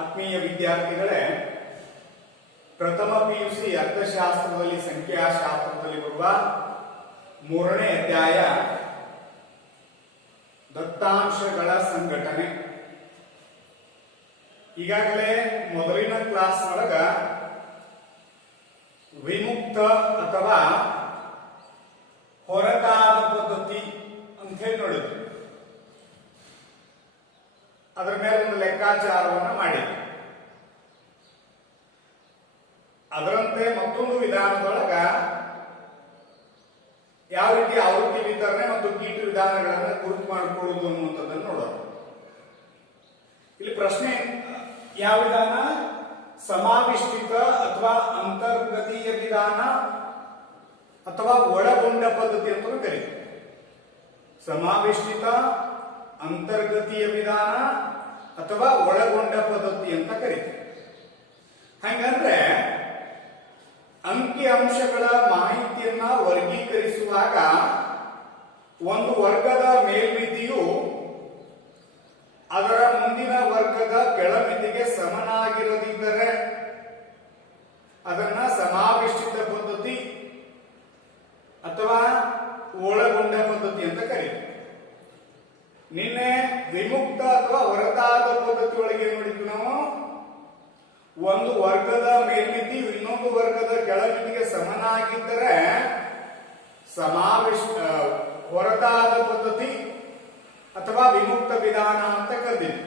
ಆತ್ಮೀಯ ವಿದ್ಯಾರ್ಥಿಗಳೇ, ಪ್ರಥಮ ಪಿಯುಸಿ ಅರ್ಥಶಾಸ್ತ್ರದಲ್ಲಿ ಸಂಖ್ಯಾಶಾಸ್ತ್ರದಲ್ಲಿ ಬರುವ 3ನೇ ಅಧ್ಯಾಯ ದತ್ತಾಂಶಗಳ ಸಂಘಟನೆ. ಈಗಾಗಲೇ ಮೊದಲಿನ ಕ್ಲಾಸ್ ಒಳಗ ವಿಮುಕ್ತ ಅಥವಾ ಹೊರತಾದ ಪದ್ಧತಿ ಅಂತ ಹೇಳಿ ನೋಡಿದ್ವಿ. ಅದರ ಮೇಲೆ ಒಂದು ಲೆಕ್ಕಾಚಾರವನ್ನು ಮಾಡಿದ್ವಿ. ಅದರಂತೆ ಮತ್ತೊಂದು ವಿಧಾನದೊಳಗ ಯಾವ ರೀತಿ ಆವೃತ್ತಿ ವಿತರಣೆ ಮತ್ತು ಕೀಟು ವಿಧಾನಗಳನ್ನು ಗುರುತು ಮಾಡಿಕೊಳ್ಳುವುದು ಅನ್ನುವಂಥದ್ದನ್ನು ನೋಡೋಣ. ಇಲ್ಲಿ ಪ್ರಶ್ನೆ ಯಾವ ವಿಧಾನ? ಸಮಾವಿಷ್ಟಿತ ಅಥವಾ ಅಂತರ್ಗತೀಯ ವಿಧಾನ ಅಥವಾ ಒಳಗೊಂಡ ಪದ್ಧತಿ ಅಂತ ಕರೀತೀವಿ. ಸಮಾವಿಷ್ಟಿತ, ಅಂತರ್ಗತೀಯ ವಿಧಾನ ಅಥವಾ ಒಳಗೊಂಡ ಪದ್ಧತಿ ಅಂತ ಕರೀತೀವಿ. ಹಂಗಂದ್ರೆ ಅಂಕಿ ಅಂಶಗಳ ಮಾಹಿತಿಯನ್ನ ವರ್ಗೀಕರಿಸುವಾಗ ಒಂದು ವರ್ಗದ ಮೇಲ್ಮಿತಿಯು ಅದರ ಮುಂದಿನ ವರ್ಗದ ಕೆಳಮಿತಿಗೆ ಸಮನಾಗಿರದಿದ್ದರೆ ಅದನ್ನ ಸಮಾವಿಷ್ಟಿತ ಪದ್ಧತಿ ಅಥವಾ ಒಳಗೊಂಡ ಪದ್ಧತಿ ಅಂತ ಕರೀತೀವಿ. ನಿನ್ನೆ ವಿಮುಕ್ತ ಅಥವಾ ಹೊರತಾದ ಪದ್ಧತಿ ಒಳಗೆ ಏನ್ ನೋಡಿದ್ವಿ ನಾವು? ಒಂದು ವರ್ಗದ ಮೇಲ್ಮಿತಿ ಇನ್ನೊಂದು ವರ್ಗದ ಕೆಳಮಿತಿಗೆ ಸಮನಾಗಿದ್ದರೆ ಹೊರತಾದ ಪದ್ಧತಿ ಅಥವಾ ವಿಮುಕ್ತ ವಿಧಾನ ಅಂತ ಕರೆದಿದ್ವಿ.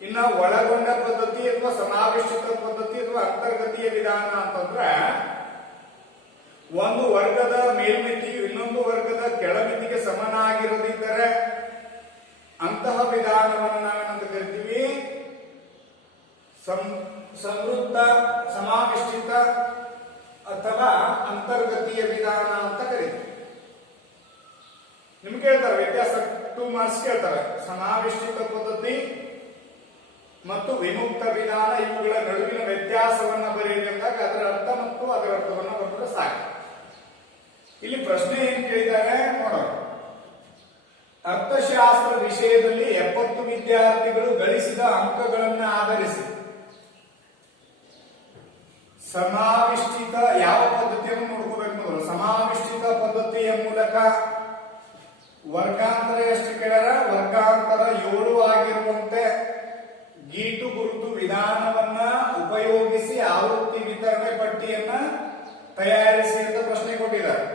ಇನ್ನ ಒಳಗೊಂಡ ಪದ್ಧತಿ ಅಥವಾ ಸಮಾವೇಶಿತ ಪದ್ಧತಿ ಅಥವಾ ಅಂತರ್ಗತೀಯ ವಿಧಾನ ಅಂತಂದ್ರೆ ಒಂದು ವರ್ಗದ ಮೇಲ್ಮಿತಿಯು ಇನ್ನೊಂದು ವರ್ಗದ ಕೆಳಮಿತಿಗೆ ಸಮನಾಗಿರದಿದ್ದರೆ ಅಂತಹ ವಿಧಾನವನ್ನು ನಾವೇನಂತ ಕರಿತೀವಿ? ಸಂವೃತ್ತ, ಸಮಾವಿಷ್ಟಿತ ಅಥವಾ ಅಂತರ್ಗತೀಯ ವಿಧಾನ ಅಂತ ಕರೀತೀವಿ. ನಿಮ್ಗೆ ಕೇಳ್ತಾರೆ, ವ್ಯತ್ಯಾಸ 2 ಮಾರ್ಕ್ಸ್ ಕೇಳ್ತಾರೆ. ಸಮಾವಿಷ್ಟಿತ ಪದ್ಧತಿ ಮತ್ತು ವಿಮುಕ್ತ ವಿಧಾನ ಇವುಗಳ ನಡುವಿನ ವ್ಯತ್ಯಾಸವನ್ನ ಬರೆಯಿರಿ ಅಂದಾಗ ಅದರ ಅರ್ಥ ಮತ್ತು ಅದರ ಅರ್ಥವನ್ನು ಬರೆದ್ರೆ ಸಾಕು. ಇಲ್ಲಿ ಪ್ರಶ್ನೆ ಏನ್ ಕೇಳಿದ್ದಾರೆ ನೋಡೋಣ. ಅರ್ಥಶಾಸ್ತ್ರ ವಿಷಯದಲ್ಲಿ 70 ವಿದ್ಯಾರ್ಥಿಗಳು ಗಳಿಸಿದ ಅಂಕಗಳನ್ನು ಆಧರಿಸಿ ಸಮಾವಿಷ್ಟಿತ ಯಾವ ಪದ್ಧತಿಯನ್ನು ನೋಡ್ಕೋಬೇಕು ಮೊದಲು. ಸಮಾವಿಷ್ಟಿತ ಪದ್ಧತಿಯ ಮೂಲಕ ವರ್ಗಾಂತರ ಎಷ್ಟು ಕೇಳ್ಯಾರ? ವರ್ಗಾಂತರ 7 ಆಗಿರುವಂತೆ ಗೀಟು ಗುರುತು ವಿಧಾನವನ್ನ ಉಪಯೋಗಿಸಿ ಆವೃತ್ತಿ ವಿತರಣೆ ಪಟ್ಟಿಯನ್ನ ತಯಾರಿಸಿ ಅಂತ ಪ್ರಶ್ನೆ ಕೊಟ್ಟಿದ್ದಾರೆ.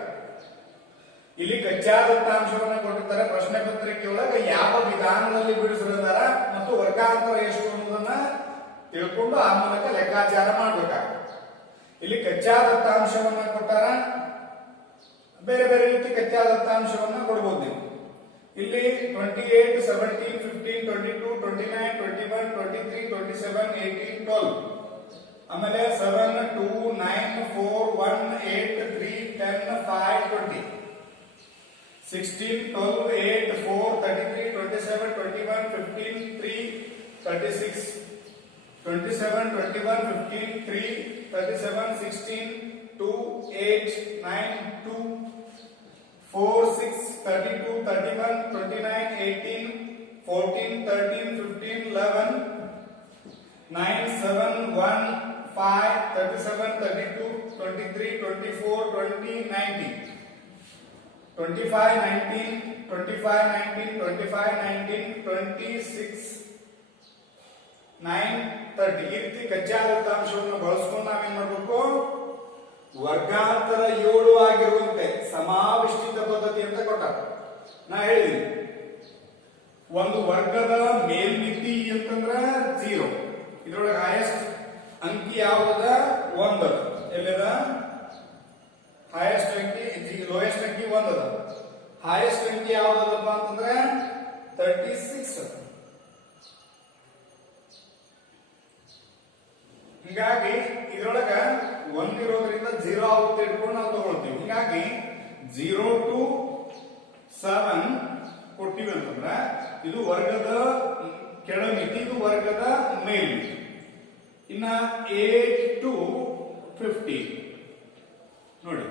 ಇಲ್ಲಿ ಕಚ್ಚಾ ದತ್ತಾಂಶವನ್ನ ಕೊಟ್ಟಿದ್ದಾರೆ. ಪ್ರಶ್ನೆ ಪತ್ರಿಕೆಯೊಳಗೆ ಯಾವ ವಿಧಾನದಲ್ಲಿ ಬಿಡಿಸಿದಾರ ಮತ್ತು ವರ್ಗಾಂತರ ಎಷ್ಟು ಅನ್ನೋದನ್ನ ತಿಳ್ಕೊಂಡು ಆ ಮೂಲಕ ಲೆಕ್ಕಾಚಾರ ಮಾಡಬೇಕಾಗುತ್ತೆ. ಇಲ್ಲಿ ಕಚ್ಚಾ ದತ್ತಾಂಶವನ್ನ ಕೊಟ್ಟಾರ. ಬೇರೆ ಬೇರೆ ರೀತಿ ಕಚ್ಚಾ ದತ್ತಾಂಶವನ್ನ ಕೊಡಬಹುದು ನೀವು. ಇಲ್ಲಿ 28, 17, 15, 22, 29, 21, 23, 27, 18, 12. ಆಮೇಲೆ 7, 2, 9, 4, 1, 8, 3, 10, 5, 20, 16, 12, 8, 4, 33, 27, 21, 15, 3, 36, 27, 21, 15, 3, 37, 16, 2, 8, 9, 2, 4, 6, 32, 31, 29, 18, 14, 13, 15, 11, 9, 7, 1, 5, 37, 32, 23, 24, 20, 19, 25, 19, 25, 19, 25, 19, 26, 9, 30. ಈ ರೀತಿ ಕಚ್ಚಾ ದತ್ತಾಂಶವನ್ನು ಬಳಸ್ಕೊಂಡು ನಾವೇನ್ ಮಾಡಬೇಕು? ವರ್ಗಾಂತರ 7 ಆಗಿರುವಂತೆ ಸಮಾವಿಷ್ಟಿತ ಪದ್ಧತಿ ಅಂತ ಕೊಟ್ಟಾರ. ನಾ ಹೇಳಿದೀನಿ, ಒಂದು ವರ್ಗದ ಮೇಲ್ಮಿತಿ ಅಂತಂದ್ರ 0. ಇದ್ರೊಳಗೆ ಹೈಯೆಸ್ಟ್ ಅಂಕಿ ಯಾವ್ದ? 1 ಅದ. ಎಲ್ಲದ ಹೈಯೆಸ್ಟ್ ಅಂಕಿ? ಲೋಯೆಸ್ಟ್ ಅಂಕಿ 1 ಅದ. ಹೈಯೆಸ್ಟ್ ಅಂಕಿ ಯಾವ್ದಪ್ಪ ಅಂತಂದ್ರೆ 36 ಅದ. ಹೀಗಾಗಿ ಇದ್ರೊಳಗ 1 ಇರೋದ್ರಿಂದ 0 ಆಗುತ್ತೆ ಇಟ್ಕೊಂಡು ನಾವು ತಗೊಳ್ತೀವಿ. ಹೀಗಾಗಿ 0 to 7 ಕೊಟ್ಟಿವಿ ಅಂತಂದ್ರೆ ಇದು ವರ್ಗದ ಕೆಳಮಿತಿ, ಇದು ವರ್ಗದ ಮೇಲ್ಮಿತಿ. ಇನ್ನ 8 to 15 ನೋಡಿ,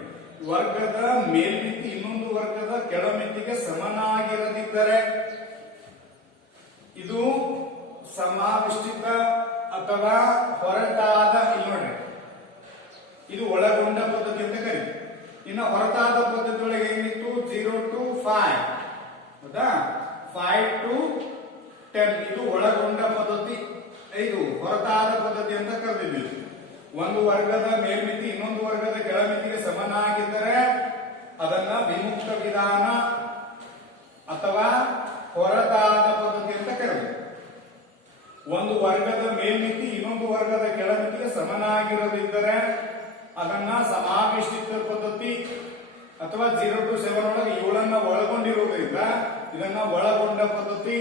ವರ್ಗದ ಮೇಲ್ಮಿತಿ ಇನ್ನೊಂದು ವರ್ಗದ ಕೆಳಮಿತಿಗೆ ಸಮನಾಗಿರದಿದ್ದರೆ ಇದು ಸಮಾವಿಷ್ಟಿತ ಅಥವಾ ಹೊರತಾದ, ಇಲ್ಲಿ ನೋಡ್ರಿ ಇದು ಒಳಗೊಂಡ ಪದ್ಧತಿ ಅಂತ ಕರಿ. ಇನ್ನು ಹೊರತಾದ ಪದ್ಧತಿ ಒಳಗೆ ಏನಿತ್ತು 0 to 5, ಹೌದಾ? 5 to 10 ಇದು ಒಳಗೊಂಡ ಪದ್ಧತಿ, ಇದು ಹೊರತಾದ ಪದ್ಧತಿ ಅಂತ ಕರೆದಿದ್ದೀವಿ. ಒಂದು ವರ್ಗದ ಮೇಲ್ಮಿತಿ ಇನ್ನೊಂದು ವರ್ಗದ ಕೆಳಮಿತಿಗೆ ಸಮನಾಗಿದ್ದರೆ ಅದನ್ನ ವಿಮುಕ್ತ ವಿಧಾನ ಅಥವಾ ಹೊರತಾದ ಪದ್ಧತಿ ಅಂತ ಕರೆದಿದ್ದೀವಿ. ಒಂದು ವರ್ಗದ ಮೇಲ್ಮಿತಿ ಇನ್ನೊಂದು ವರ್ಗದ ಕೆಳಮಿತಿಗೆ ಸಮನಾಗಿರದಿದ್ದರೆ ಅದನ್ನ ಸಮಾವಿಷ್ಟಿತ ಪದ್ಧತಿ ಅಥವಾ 0 to 7 ಒಳಗೆ 7ಅನ್ನ ಒಳಗೊಂಡಿರುವುದರಿಂದ ಇದನ್ನ ಒಳಗೊಂಡ ಪದ್ಧತಿ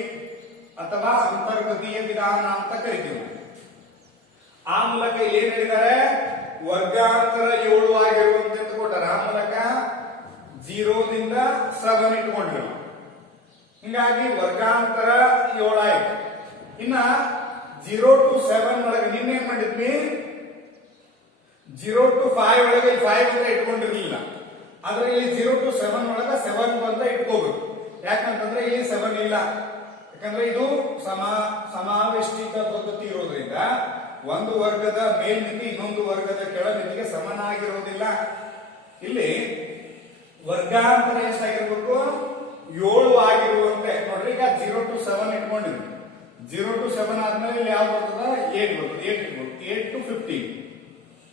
ಅಥವಾ ಅಂತರ್ಗತೀಯ ವಿಧಾನ ಅಂತ ಕರಿತೀವಿ. ಆ ಮೂಲಕ ಏನ್ ಹೇಳಿದ್ದಾರೆ, ವರ್ಗಾಂತರ 7 ಆಗಿರುವಂತೆ ಕೊಟ್ಟಾರೆ. ಆ ಮೂಲಕ 0 ದಿಂದ 7 ಇಟ್ಕೊಂಡಿರೋ, ಹಿಂಗಾಗಿ ವರ್ಗಾಂತರ 7 ಆಯ್ತು. ಇನ್ನ 0 to 7 ಒಳಗೆ ನಿನ್ನೇನ್ ಮಾಡಿದ್ವಿ, 0 to 5 ಒಳಗೆ 5 ಅಂತ ಇಟ್ಕೊಂಡಿರ್ಲಿಲ್ಲ. ಆದ್ರೆ ಇಲ್ಲಿ 0 to 7 ಒಳಗೆ 7 ಬಂದ ಇಟ್ಕೋಬೇಕು. ಯಾಕಂತಂದ್ರೆ ಇಲ್ಲಿ 7 ಇಲ್ಲ. ಯಾಕಂದ್ರೆ ಇದು ಸಮಾವೇಷ್ಟಿತ ಪದ್ಧತಿ ಇರೋದ್ರಿಂದ ಒಂದು ವರ್ಗದ ಮೇಲ್ಮಿತಿ ಇನ್ನೊಂದು ವರ್ಗದ ಕೆಳಮಿತಿಗೆ ಸಮನಾಗಿರೋದಿಲ್ಲ. ಇಲ್ಲಿ ವರ್ಗಾಂತರ ಎಷ್ಟಾಗಿರ್ಬೇಕು, 7 ಆಗಿರುವಂತೆ ನೋಡ್ರಿ. ಈಗ 0 to 7 ಇಟ್ಕೊಂಡಿದ್ವಿ. 0 to 7 ಆದ್ಮೇಲೆ ಇಲ್ಲಿ ಯಾವ್ದು ಬರ್ತದ, 8 ಬರ್ತದೆ. 8 ಇಟ್ಬೋದು. 8 to 15,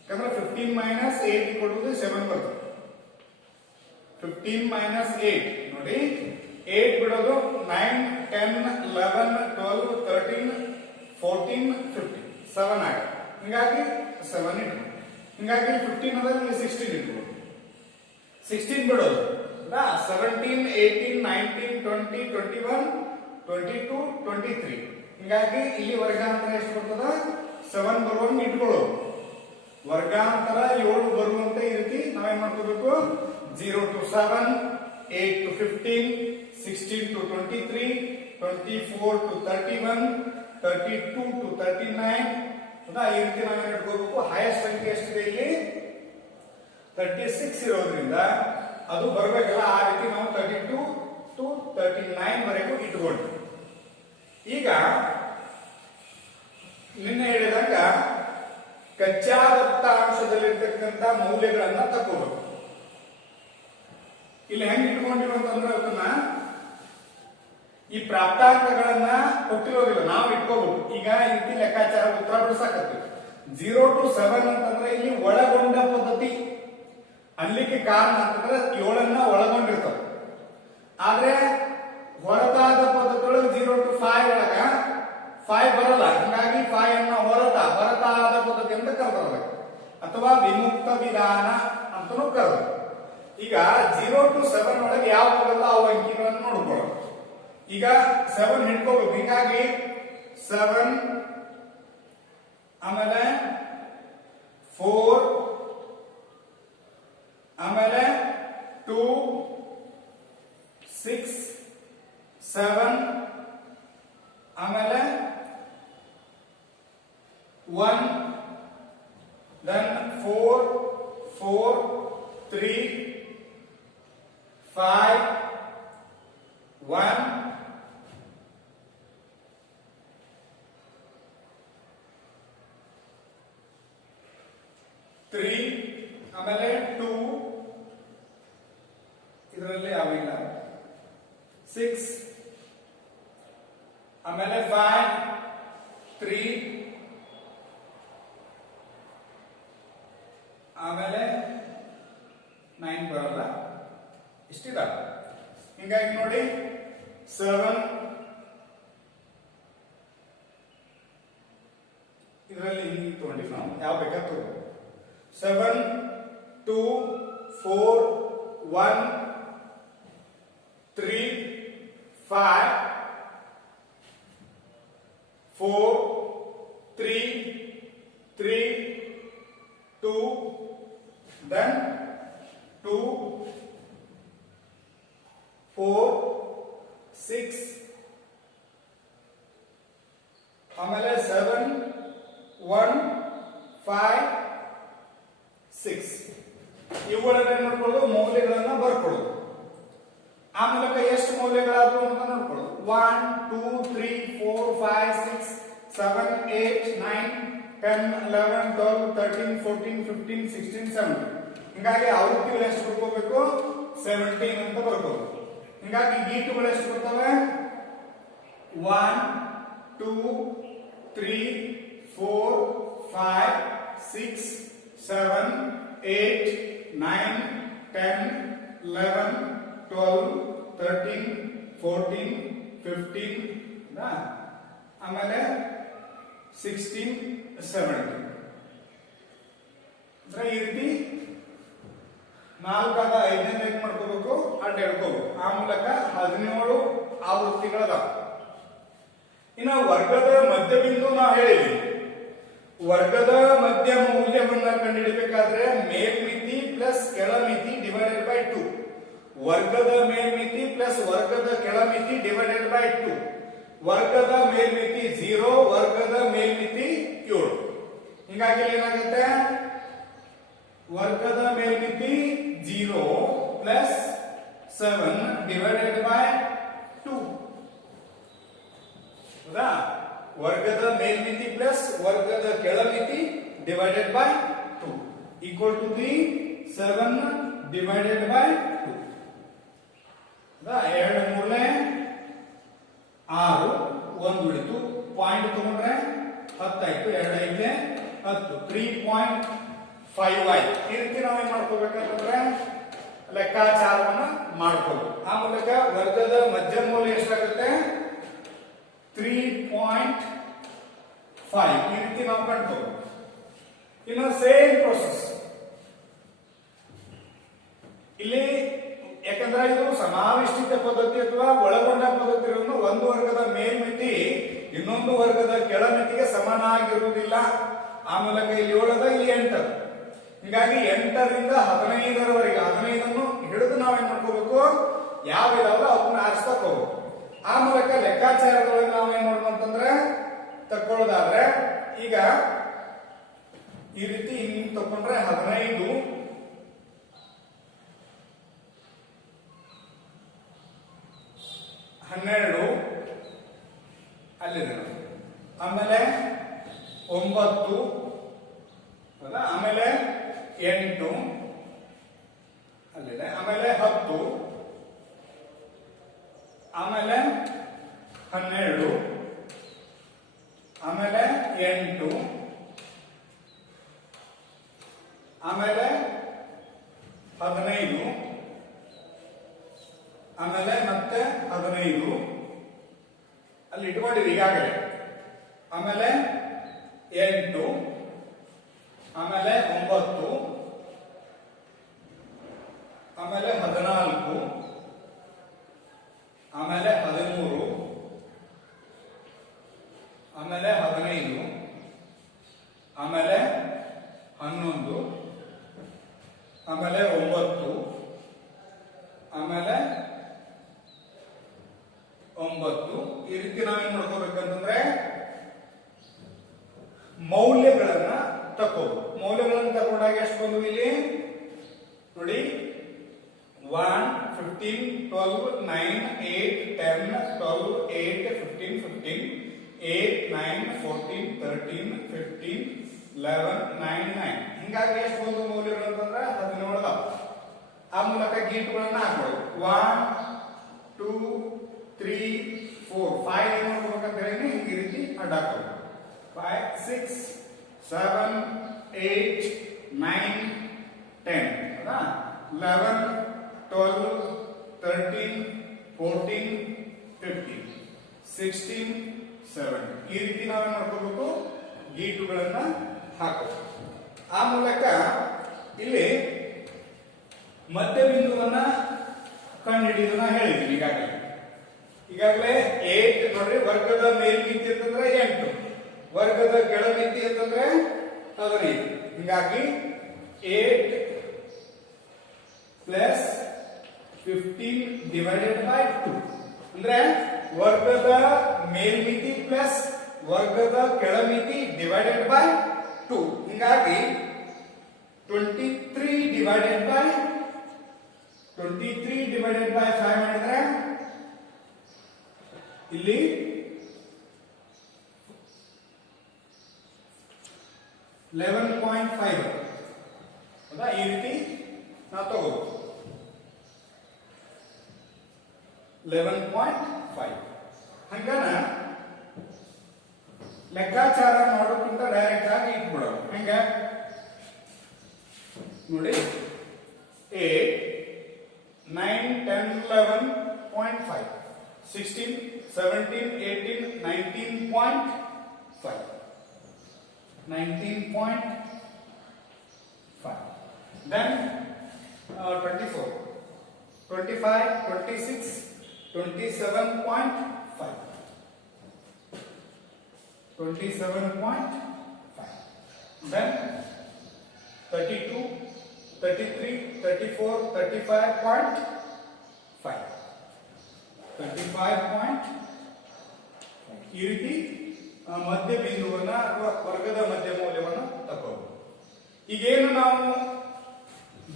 ಯಾಕಂದ್ರೆ 15 minus 8 ಕೊಡುವುದು 7 ಬರ್ತದೆ. 15 minus 8 ನೋಡಿ, 8 ಬಿಡೋದು 9, 10, 11, 12, 13, 14, 15, 7 ಆಗಿದೆ. ಹಿಂಗಾಗಿ 7 ಇಟ್ಬೋದು. ಹಿಂಗಾಗಿ 15 ಅದ, ಇಲ್ಲಿ 16 ಇಟ್ಬೋದು. 16 ಬಿಡೋದು 17, 18, 19, 20, 21, 22, 23. ಹಿಂಗಾಗಿ ಇಲ್ಲಿ ವರ್ಗಾಂತರ ಎಷ್ಟು ಬರ್ತದ, 7 ಬರುವಂಗೆ ಇಟ್ಕೊಳ್ಳೋದು. ವರ್ಗಾಂತರ 7 ಬರುವಂತೆ ಈ ರೀತಿ ನಾವೇನ್ ಮಾಡ್ಕೋಬೇಕು, 0 to 7, 8 to 15, 16 to 23, 24 to 31, 32 to 39. ಈ ರೀತಿ ನಾವೇನ್ ಇಟ್ಕೋಬೇಕು. ಹೈಯೆಸ್ಟ್ ಸಂಖ್ಯೆ ಎಷ್ಟಿದೆ ಇಲ್ಲಿ, 36 ಇರೋದ್ರಿಂದ ಅದು ಬರ್ಬೇಕಲ್ಲ. ಆ ರೀತಿ ನಾವು 32 to 39 ವರೆಗೂ ಇಟ್ಕೊಂಡ್ವಿ. ಈಗ ನಿನ್ನೆ ಹೇಳಿದಂಗ ಕಚ್ಚಾ ದತ್ತಾಂಶದಲ್ಲಿರ್ತಕ್ಕಂಥ ಮೌಲ್ಯಗಳನ್ನ ತಕ್ಕೋಬೇಕು. ಇಲ್ಲಿ ಹೆಂಗ್ ಇಟ್ಕೊಂಡಿರುವಂತಂದ್ರೆ ಅದನ್ನ ಈ ಪ್ರಾಪ್ತಾಂಕಗಳನ್ನ ಕೊಟ್ಟಿರೋದಿಲ್ಲ, ನಾವು ಇಟ್ಕೋಬೇಕು. ಈಗ ಈ ರೀತಿ ಲೆಕ್ಕಾಚಾರ ಉತ್ತರ ಬಿಡಿಸಾಕತ್ತೀವಿ. 0 to 7 ಅಂತಂದ್ರೆ ಇಲ್ಲಿ ಒಳಗೊಂಡ ಪದ್ಧತಿ. ಅಲ್ಲಿಗೆ ಕಾರಣ ಅಂತಂದ್ರೆ 7ಅನ್ನ ಒಳಗೊಂಡಿರ್ತವೆ. ಆದ್ರೆ ಹೊರತಾದ ಪದ್ಧತಿ ಒಳಗೆ 0 to 5 ಒಳಗ 5 ಬರಲ್ಲ. ಹೀಗಾಗಿ 5 ಅನ್ನ ಹೊರತಾದ ಪದ್ಧತಿ ಅಂತ ಕರೆದ, ಅಥವಾ ವಿಮುಕ್ತ ವಿಧಾನ ಅಂತನೂ ಕರೆದ. ಈಗ 0 to 7 ಒಳಗೆ ಯಾವ ಬರಲ್ಲ ಅವು ಅಂಕಿಗಳನ್ನು ನೋಡ್ಕೊಳ್ಳೋದು. ಈಗ 7 ಹಿಡ್ಕೋಬೇಕು. ಹೀಗಾಗಿ 7, ಆಮೇಲೆ 4, ಆಮೇಲೆ 2, 6, 7, ಆಮೇಲೆ 1, then 4, 4, 3, 5, 1, 3, ಆಮೇಲೆ 2, ಇದರಲ್ಲಿ ಯಾವಿಲ್ಲ, 6, ಆಮೇಲೆ 5, 3, ಆಮೇಲೆ 9 ಬರಲ್ಲ. ಇಷ್ಟಿದಾವೆ. ಹಿಂಗಾಗಿ ನೋಡಿ 7, ಇದರಲ್ಲಿ ಹಿಂಗೆ ತಗೊಂಡಿವಿ ನಾವು, ಯಾವ ಬೇಕಾದ್ರೆ ತಗೋಬಹುದು. 7, 2, 4, 1, 3, 5, 4, 3, 3, 2, then 2, 4, 6, ಆಮೇಲೆ 7, 1, 5, 6. ಇವುಗಳನ್ನ ಏನ್ ಮಾಡ್ಕೊಳ್ಳೋದು, ಮೌಲ್ಯಗಳನ್ನ ಬರ್ಕೊಳ್ಳೋದು. ಆ ಮೂಲಕ ಎಷ್ಟು ಮೌಲ್ಯಗಳಾದ್ರು ಅಂತ ನೋಡ್ಕೊಳ್ಳೋದು. 1, 2, 3, 4, 5, 6, 7 8 9 10 11 12 13 14 15 16 17 ಹಿಂಗಾಗಿ ಆವೃತ್ತಿಗಳು ಎಷ್ಟು ಬರ್ಕೋಬೇಕು 17 ಅಂತ ಬರ್ಕೋಬೇಕು ಹಿಂಗಾಗಿ ಗೀಟುಗಳು ಎಷ್ಟು ಬರ್ತವೆ 1 2 3 4 5 6 7 8 9 10 11 12 13 14 15 ಆಮೇಲೆ 16 17 ಅಂದ್ರೆ ಈ ರೀತಿ 4 ಆದ 5ನೇ ಮಾಡ್ಕೋಬೇಕು ಅಡ್ಡ ಹಿಡ್ಕೋಬೇಕು ಆ ಮೂಲಕ 17 ಆವೃತ್ತಿಗಳದಾವ ಇನ್ನು ವರ್ಗದ ಮಧ್ಯಬಿಂದು ನಾವು ಹೇಳಿದ್ವಿ ವರ್ಗದ ಮಧ್ಯ ಮೌಲ್ಯವನ್ನ ಕಂಡುಹಿಡಿಯಬೇಕಾದ್ರೆ ಮೇಲ್ಮಿತಿ ಪ್ಲಸ್ ಕೆಳಮಿತಿ ಡಿವೈಡೆಡ್ ಬೈ 2 ವರ್ಗದ ಮೇಲ್ಮಿತಿ ಪ್ಲಸ್ ವರ್ಗದ ಕೆಳಮಿತಿ ಡಿವೈಡೆಡ್ ಬೈ 2 ವರ್ಗದ ಮೇಲ್ಮಿತಿ 0 ವರ್ಗದ ಮೇಲ್ಮಿತಿ 7 ಹೀಗಾಗಿ ಏನಾಗುತ್ತೆ ವರ್ಗದ ಮೇಲ್ಮಿತಿ 0 ಪ್ಲಸ್ 7 ಡಿವೈಡೆಡ್ ಬೈ 2 ಹೌದಾ ವರ್ಗದ ಮೇಲ್ಮಿತಿ ಪ್ಲಸ್ ವರ್ಗದ ಕೆಳಮಿತಿ divided by 2 equal to the 7 divided by 2 2 ಮೂರನೇ 6 1 ಉಳಿತು ಪಾಯಿಂಟ್ ತಗೊಂಡ್ರೆ 10 ಆಯ್ತು 2 ಐದನೇ 10 3.5y ಈ ರೀತಿ ನಾವೇನ್ ಮಾಡ್ಕೋಬೇಕಂತಂದ್ರೆ ಲೆಕ್ಕಾಚಾರವನ್ನ ಮಾಡ್ಕೋಬೇಕು ಆ ಮೂಲಕ ವರ್ಗದ ಮಧ್ಯ ಮೌಲ್ಯ ಎಷ್ಟಾಗುತ್ತೆ 3.5 ಈ ರೀತಿ ನಾವು ಕಂಡುಕೋಬೇಕು ಇನ್ನು ಸೇಮ್ ಪ್ರೋಸೆಸ್ ಇಲ್ಲಿ ಯಾಕಂದ್ರೆ ಇದು ಸಮಾವಿಷ್ಟಿತ ಪದ್ಧತಿ ಅಥವಾ ಒಳಗೊಂಡ ಪದ್ಧತಿ ಇರೋದು ಒಂದು ವರ್ಗದ ಮೇಲ್ಮಿತಿ ಇನ್ನೊಂದು ವರ್ಗದ ಕೆಳಮಿತಿಗೆ ಸಮನಾಗಿರುವುದಿಲ್ಲ ಆ ಮೂಲಕ ಇಲ್ಲಿ 7 ಇಲ್ಲಿ 8 ಹೀಗಾಗಿ 8 ರಿಂದ 15ರವರೆಗೆ 15 ಹಿಡಿದು ನಾವೇನ್ ಮಾಡ್ಕೋಬೇಕು ಯಾವ ಇದಾವಲ್ಲ ಅವನ್ನ ಆರಿಸ್ತಾ ಹೋಗ್ಬೇಕು ಆ ಮೂಲಕ ಲೆಕ್ಕಾಚಾರದೊಳಗೆ ನಾವೇನ್ ಮಾಡೋದು ಅಂತಂದ್ರೆ ತಕ್ಕೊಳ್ಳೋದಾದ್ರೆ ಈಗ ಈ ರೀತಿ ಹಿಂಗ್ ತಕೊಂಡ್ರೆ 15 12 ಅಲ್ಲಿದೆ ಆಮೇಲೆ 9 ಆಮೇಲೆ 8 ಅಲ್ಲಿದೆ ಆಮೇಲೆ 10 ಆಮೇಲೆ 12 ಆಮೇಲೆ 8 ಆಮೇಲೆ 15 ಆಮೇಲೆ ಮತ್ತೆ 15 ಅಲ್ಲಿ ಇಟ್ಕೊಂಡಿರಿ ಈಗಾಗಲೇ ಆಮೇಲೆ 8 ಆಮೇಲೆ 9 ಆಮೇಲೆ 14 ಆಮೇಲೆ 13 ಆಮೇಲೆ 15 ಆಮೇಲೆ 11 ಆಮೇಲೆ 9 ಆಮೇಲೆ 9 ಈ ರೀತಿ ನಾವೇನ್ ಮಾಡ್ಕೋಬೇಕಂತಂದ್ರೆ ಮೌಲ್ಯಗಳನ್ನ ತಕ್ಕೋಬೇಕು ಮೌಲ್ಯಗಳನ್ನು ತಗೊಂಡಾಗ ಎಷ್ಟು ಬಂದು ಇಲ್ಲಿ ನೋಡಿ 1 15 12 9 8 10 12 8 15 15 8 9 14 13 15 11 9 9 ಹಿಂಗಾಗಿ ಎಷ್ಟು ಬಂದು ಮೌಲ್ಯಗಳು ಅಂತಂದ್ರೆ 17 ಅದಾವ ಆ ಮೂಲಕ ಗೀಟುಗಳನ್ನ ಹಾಕ್ಬೋದು 1 2 3 4 5 ಏನ್ ಮಾಡ್ಕೋಬೇಕಂತ ಹೇಳಿ ಈ ರೀತಿ ಅಡ್ಡ ಹಾಕೋದು 5 6 7 8 9 10 ಹೌದಾ 11 12 13 14 15 16 17 ಈ ರೀತಿ ನಾವು ಮಾಡ್ಕೋಬೇಕು ಗೀಟುಗಳನ್ನ ಹಾಕೋದು ಆ ಮೂಲಕ ಇಲ್ಲಿ ಮಧ್ಯಬಿಂದುವನ್ನ ಕಂಡುಹಿಡಿಯೋದನ್ನ ಹೇಳಿದ್ವಿ ಈಗಾಗಲೇ 8 ನೋಡ್ರಿ ವರ್ಗದ ಮೇಲ್ಮಿತಿ ಅಂತಂದ್ರೆ 8 ವರ್ಗದ ಕೆಳಮಿತಿ ಅಂತಂದ್ರೆ 15 ಹೀಗಾಗಿ 8 ಪ್ಲಸ್ 15 ಡಿವೈಡೆಡ್ ಬೈ 2 ಅಂದ್ರೆ ವರ್ಗದ ಮೇಲ್ಮಿತಿ ಪ್ಲಸ್ ವರ್ಗದ ಕೆಳಮಿತಿ ಡಿವೈಡೆಡ್ ಬೈ 2 ಹೀಗಾಗಿ 23 ಡಿವೈಡೆಡ್ ಬೈ 5 ಮಾಡಿದ್ರೆ ಇಲ್ಲಿ 11.5 ಹೌದಾ? ಈ ರೀತಿ ನಾವು ತಗೋದು 11.5. ಹಂಗನ ಲೆಕ್ಕಾಚಾರ ಮಾಡೋಕ್ಕಿಂತ ಡೈರೆಕ್ಟ್ ಆಗಿ ಇಟ್ಬಿಡೋದು. ಹೆಂಗ ನೋಡಿ, 8, 9, 10, 11.5, 16, 17, 18, 19.5, 19.5. Then 24, 25, 26, 27.5, 27.5. Then 32, 33, 34, 35.5, 35.5. ಈ ರೀತಿ ಮಧ್ಯ ಬಿಂದುವನ್ನ ಅಥವಾ ವರ್ಗದ ಮಧ್ಯ ಮೌಲ್ಯವನ್ನು ತಗೊಳ್ಬಹುದು. ಈಗೇನು ನಾವು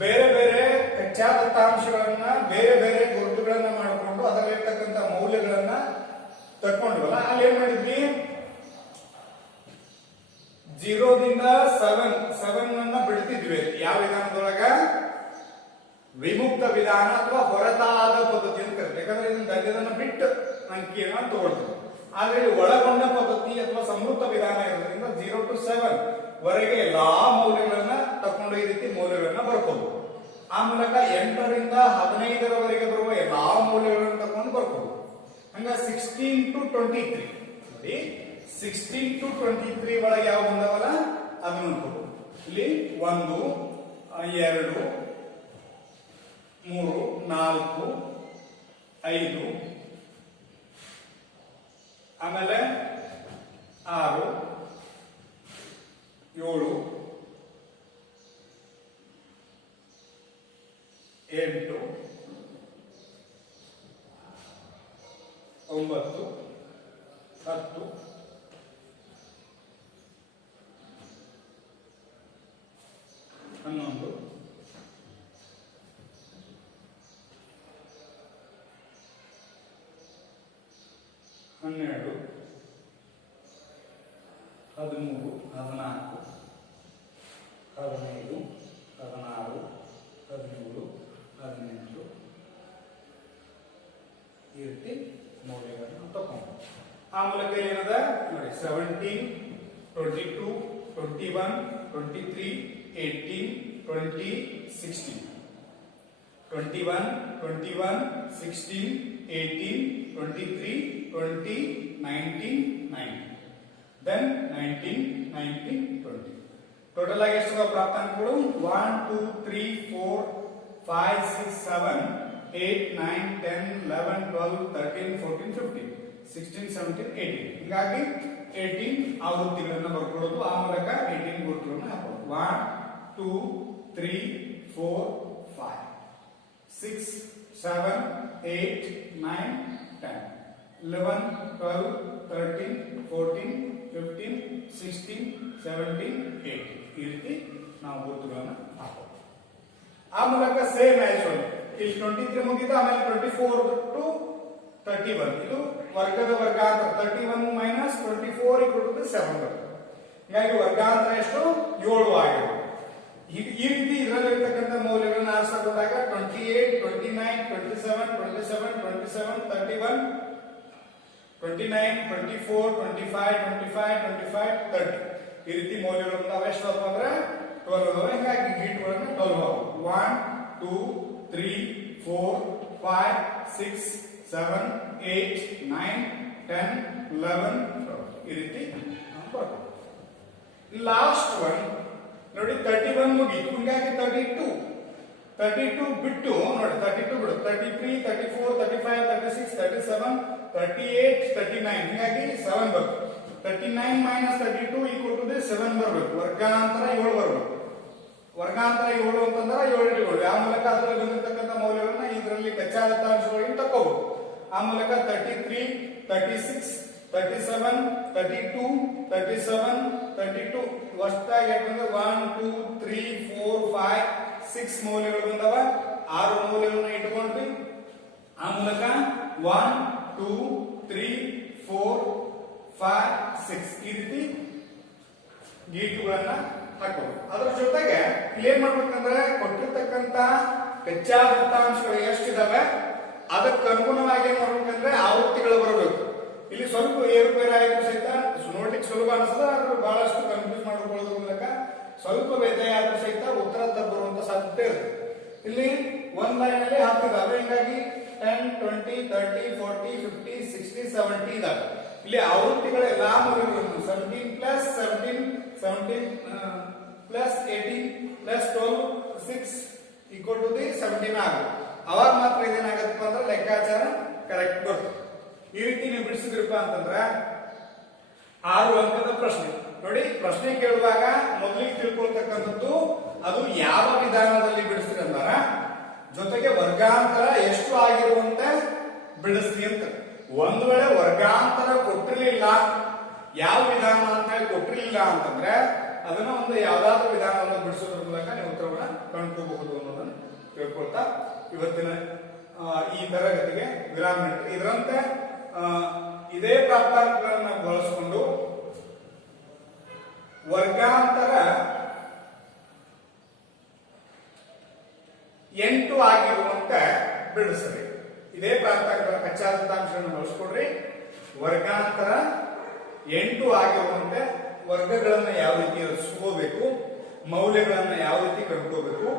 ಬೇರೆ ಬೇರೆ ಕಚ್ಚಾ ದತ್ತಾಂಶಗಳನ್ನ ಬೇರೆ ಬೇರೆ ಗುರುತುಗಳನ್ನ ಮಾಡಿಕೊಂಡು ಅದರಲ್ಲಿರ್ತಕ್ಕಂಥ ಮೌಲ್ಯಗಳನ್ನ ತಕೊಂಡ್ವಲ್ಲ, ಅಲ್ಲಿ ಏನ್ ಮಾಡಿದ್ವಿ, 0 ದಿಂದ 7 ಅನ್ನ ಬಿಡ್ತಿದ್ವಿ. ಯಾವ ವಿಧಾನದೊಳಗ? ವಿಮುಕ್ತ ವಿಧಾನ ಅಥವಾ ಹೊರತಾದ ಪದ್ಧತಿ ಅಂತ ಕರೀತಾರೆ. ಯಾಕಂದ್ರೆ ಇದನ್ನ ಬಿಟ್ಟು ಅಂಕಿಯನ್ನ ತಗೊಳ್ತೀವಿ. ಆದ್ರೆ ಒಳಗೊಂಡ ಪದ್ಧತಿ ಅಥವಾ ಸಮೃದ್ಧ ವಿಧಾನ ಇರೋದ್ರಿಂದ 0 to 7 ವರೆಗೆ ಎಲ್ಲಾ ಮೌಲ್ಯಗಳನ್ನ ತಕೊಂಡು ಈ ರೀತಿ ಮೌಲ್ಯಗಳನ್ನ ಬರ್ಕೋಬಹುದು. ಆ ಮೂಲಕ 8 ರಿಂದ 15ರವರೆಗೆ ಬರುವ ಎಲ್ಲಾ ಮೌಲ್ಯಗಳನ್ನು ತಕೊಂಡು ಬರ್ಕೋಬಹುದು. ಹಂಗ 16 to 23 ನೋಡಿ, 16 to 23 ಒಳಗೆ ಯಾವ ಬಂದವಲ್ಲ ಅದನ್ನ ನೋಡ್ಕೋಬಹುದು. ಇಲ್ಲಿ 1, 2, 3, 4, 5, ಆಮೇಲೆ 6, 7, 8, 9, 10, 11, 12, 13, 14, 15, 16, 17, 18 ಈ ರೀತಿ ಮೌಲ್ಯಗಳನ್ನು ತಗೊಂಡು ಆ ಮೂಲಕ ಏನದ ನೋಡಿ, 17, 22, 21, 23, 18, 20, 16, 21, 16, 18, 23, 20, 19, 9, then 19, 20. ಟೋಟಲ್ ಆಗಿ ಎಷ್ಟು ಪ್ರಾಪ್ತಾಂಕಗಳು? 1, 2, 3, 4, 5, 6, 7, 8, 9, 10, 11, 12, 13, 14, 15, 16, 17, 18. ಹೀಗಾಗಿ 18 ಆವೃತ್ತಿಗಳನ್ನು ಬರ್ಕೊಳ್ಳೋದು. ಆ ಮೂಲಕ 18 ಗುರುತುಗಳನ್ನು ಹಾಕೋದು. 1, 2, 3, 4, 5, 6, 7, 8, 9, 10, 11, 12, 13, 14, 15, 16, 17, 18 ಈ ರೀತಿ ನಾವು ಗುರುತುಗಳನ್ನು ಹಾಕೋದು. ಆ ಮೂಲಕ ಸೇಮ್ ಆಸ್ ವೆಲ್ ಇಲ್ಲಿ 23 ಮುಗಿದ, ಆಮೇಲೆ 24 to 31 ಇದು ವರ್ಗದ ವರ್ಗಾಂತರ. 31 minus 24 = 7 ಬರುತ್ತೆ. ಹೀಗಾಗಿ ವರ್ಗಾಂತರ ಎಷ್ಟು? 7 ಆಗಿದೆ. ಈ ರೀತಿ ಇದರಲ್ಲಿರ್ತಕ್ಕಂಥ ಮೌಲ್ಯಗಳನ್ನು ಆರಿಸಿಕೊಂಡಾಗ 28, 29, 27, 27, 27, 31, 29, 24, 25, 25, 25, 30 ಈ ರೀತಿ ಮೌಲ್ಯಗಳು ಎಷ್ಟು ಅಂದ್ರೆ 12. ಹೀಗಾಗಿ ಗೀಟ್ಗಳನ್ನು 12 ಆಗುವುದು. 1, 2, 3, 4, 5, 6, 7, 8, 9, 10, 11, 12 ಈ ರೀತಿ ಬರ್ತದೆ. ಲಾಸ್ಟ್ ಒನ್ ನೋಡಿ, 31 ಮುಗೀತು. ಹೀಗಾಗಿ 32 ಬಿಟ್ಟು ನೋಡಿ, 32 ಬಿಡು, 33, 34, 35, 36, 37, 38, 39 ಹೀಗಾಗಿ 7 ಬರುತ್ತೆ. 39 minus 32 = 7 ಬರಬೇಕು. ವರ್ಗಾಂತರ 7 ಬರಬೇಕು. ವರ್ಗಾಂತರ 7 ಅಂತಂದ್ರೆ 7 ಇಟ್ಕೊಳ್ಳಿ. ಆ ಮೂಲಕ ಅದರಲ್ಲಿ ಬಂದಿರತಕ್ಕಂಥ ಮೌಲ್ಯಗಳನ್ನ ಇದರಲ್ಲಿ ಕಚ್ಚಾ ದತ್ತಾಂಶಗಳಿಗೆ ತಕ್ಕೋಬಹುದು. ಆ ಮೂಲಕ 33, 36, 37, 32, 37, 32 ಹೊಸದಾಗಿ 1, 2, 3, 4, 5, 6 ಮೌಲ್ಯಗಳು ಬಂದವ. 6 ಮೌಲ್ಯಗಳನ್ನು ಇಟ್ಕೊಂಡ್ವಿ. ಆ ಮೂಲಕ 1, 2, 3, 4, 5, 6 ಈ ರೀತಿ ಗೀಟುಗಳನ್ನ ಹಾಕೋದು. ಅದ್ರ ಜೊತೆಗೆ ಇಲ್ಲಿ ಏನ್ ಮಾಡ್ಬೇಕಂದ್ರೆ ಕೊಟ್ಟಿರ್ತಕ್ಕಂತ ಕಚ್ಚಾ ದತ್ತಾಂಶಗಳು ಎಷ್ಟಿದಾವೆ ಅದಕ್ಕೆ ಅನುಗುಣವಾಗಿ ಏನ್ ಮಾಡ್ಬೇಕಂದ್ರೆ ಆವೃತ್ತಿಗಳು ಬರಬೇಕು. ಇಲ್ಲಿ ಸ್ವಲ್ಪ ಏರುಪೇರು ಆಯ್ತು ಸಹಿತ ನೋಡ್ಲಿಕ್ಕೆ ಸುಲಭ ಅನಿಸ್ತದ, ಆದ್ರೂ ಬಹಳಷ್ಟು ಕನ್ಫ್ಯೂಸ್ ಮಾಡ್ಕೊಳ್ಳೋದ್ರ ಮೂಲಕ ಸ್ವಲ್ಪ ವ್ಯತ್ಯಯ ಆದ್ರೂ ಸಹಿತ ಉತ್ತರ ಬರುವಂತ ಸಾಧ್ಯತೆ ಇರುತ್ತೆ. ಇಲ್ಲಿ ಒಂದ್ ಲೈನ್ ಅಲ್ಲಿ ಹಾಕಿದಾವೆ, ಹಿಂಗಾಗಿ 10, 20, 30, 40, 50, 60, 70 ಇದಾವೆ. ಇಲ್ಲಿ ಆವೃತ್ತಿಗಳೆಲ್ಲ 17 plus 17, 17 plus 18 plus 12, 6 equal to 17 ಆಗುತ್ತೆ. ಅವಾಗ ಮಾತ್ರ ಇದೇನಾಗತ್ತಪ್ಪ ಅಂದ್ರೆ ಲೆಕ್ಕಾಚಾರ ಕರೆಕ್ಟ್ ಬರ್ತದೆ. ಈ ರೀತಿ ನೀವು ಬಿಡಿಸಿದ್ರಪ್ಪ ಅಂತಂದ್ರೆ 6 ಅಂಕದ ಪ್ರಶ್ನೆ. ನೋಡಿ, ಪ್ರಶ್ನೆ ಕೇಳುವಾಗ ಮೊದಲಿಗೆ ತಿಳ್ಕೊಳ್ತಕ್ಕಂಥದ್ದು ಅದು ಯಾವ ವಿಧಾನದಲ್ಲಿ ಬಿಡಿಸ್ತೀರಿ ಅಂತಾರ, ಜೊತೆಗೆ ವರ್ಗಾಂತರ ಎಷ್ಟು ಆಗಿರುವಂತೆ ಬಿಡಿಸ್ರಿ ಅಂತ. ಒಂದು ವೇಳೆ ವರ್ಗಾಂತರ ಕೊಟ್ಟಿರ್ಲಿಲ್ಲ, ಯಾವ ವಿಧಾನ ಅಂತ ಹೇಳಿ ಕೊಟ್ಟಿರ್ಲಿಲ್ಲ ಅಂತಂದ್ರೆ ಅದನ್ನ ಒಂದು ಯಾವ್ದಾದ್ರು ವಿಧಾನವನ್ನು ಬಿಡಿಸೋದ್ರ ಮೂಲಕ ನೀವು ಉತ್ತರವನ್ನ ಕಂಡುಕೋಬಹುದು ಅನ್ನೋದನ್ನ ತಿಳ್ಕೊಳ್ತಾ ಇವತ್ತಿನ ಈ ತರಗತಿಗೆ ವಿರಾಮ ನೀಡ್ತೀವಿ. ಇದರಂತೆ ಇದೇ ಪ್ರಾಪ್ತಾಂಕಗಳನ್ನ ಬಳಸಿಕೊಂಡು ವರ್ಗಾಂತರ 8 ಆಗಿರುವಂತೆ ಬಿಡಿಸ್ರಿ. ಇದೇ ಪ್ರಾಪ್ತಾಂಕಗಳ ಕಚ್ಚಾ ದತ್ತಾಂಶಗಳನ್ನು ಬಳಸ್ಕೊಡ್ರಿ. ವರ್ಗಾಂತರ 8 ಆಗಿರುವಂತೆ ವರ್ಗಗಳನ್ನ ಯಾವ ರೀತಿ ರಚಿಸ್ಕೋಬೇಕು, ಮೌಲ್ಯಗಳನ್ನ ಯಾವ ರೀತಿ ಕಂಡುಕೋಬೇಕು,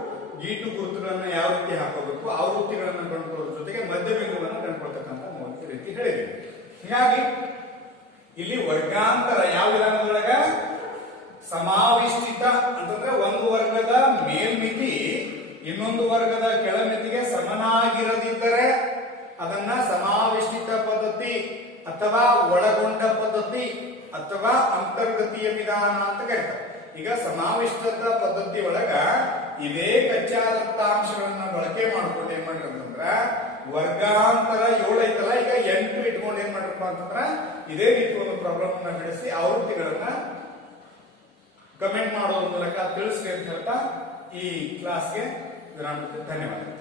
ಗೀಟು ಗುರುತುಗಳನ್ನ ಯಾವ ರೀತಿ ಹಾಕೋಬೇಕು, ಆವೃತ್ತಿಗಳನ್ನ ಕಂಡುಕೊಳ್ಳೋದ್ರ ಜೊತೆಗೆ ಮಧ್ಯಬಿಂದುವನ್ನು ಕಂಡುಕೊಳ್ತಕ್ಕಂಥ ರೀತಿ ಹೇಳಿದ್ದೀವಿ. ಹೀಗಾಗಿ ಇಲ್ಲಿ ವರ್ಗಾಂತರ ಯಾವ ವಿಧಾನದೊಳಗ ಸಮಾವಿಷ್ಟಿತ ಅಂತಂದ್ರೆ ಒಂದು ವರ್ಗದ ಮೇಲ್ಮಿತಿ ಇನ್ನೊಂದು ವರ್ಗದ ಕೆಳಮಿತಿಗೆ ಸಮನಾಗಿರದಿದ್ದರೆ ಅದನ್ನ ಸಮಾವಿಷ್ಟಿತ ಪದ್ಧತಿ ಅಥವಾ ಒಳಗೊಂಡ ಪದ್ಧತಿ ಅಥವಾ ಅಂತರ್ಗತೀಯ ವಿಧಾನ ಅಂತ ಕರೀತಾರೆ. ಈಗ ಸಮಾವಿಷ್ಟದ ಪದ್ಧತಿ ಒಳಗ ಇದೇ ಕಚ್ಚಾ ದತ್ತಾಂಶಗಳನ್ನ ಬಳಕೆ ಮಾಡ್ಕೊಂಡು ಏನ್ ಮಾಡಿರಂತಂದ್ರ ವರ್ಗಾಂತರ 7 ಐತಲ್ಲ, ಈಗ 8 ಇಟ್ಕೊಂಡು ಏನ್ ಮಾಡಿರಪ್ಪ ಅಂತಂದ್ರ ಇದೇ ರೀತಿ ಒಂದು ಪ್ರಾಬ್ಲಮ್ ಅನ್ನ ಬಿಡಿಸಿ ಆವೃತ್ತಿಗಳನ್ನ ಕಮೆಂಟ್ ಮಾಡೋದ್ರ ಮೂಲಕ ತಿಳಿಸ್ರಿ ಅಂತ ಹೇಳ್ತಾ ಈ ಕ್ಲಾಸ್ಗೆ ಧನ್ಯವಾದಗಳು.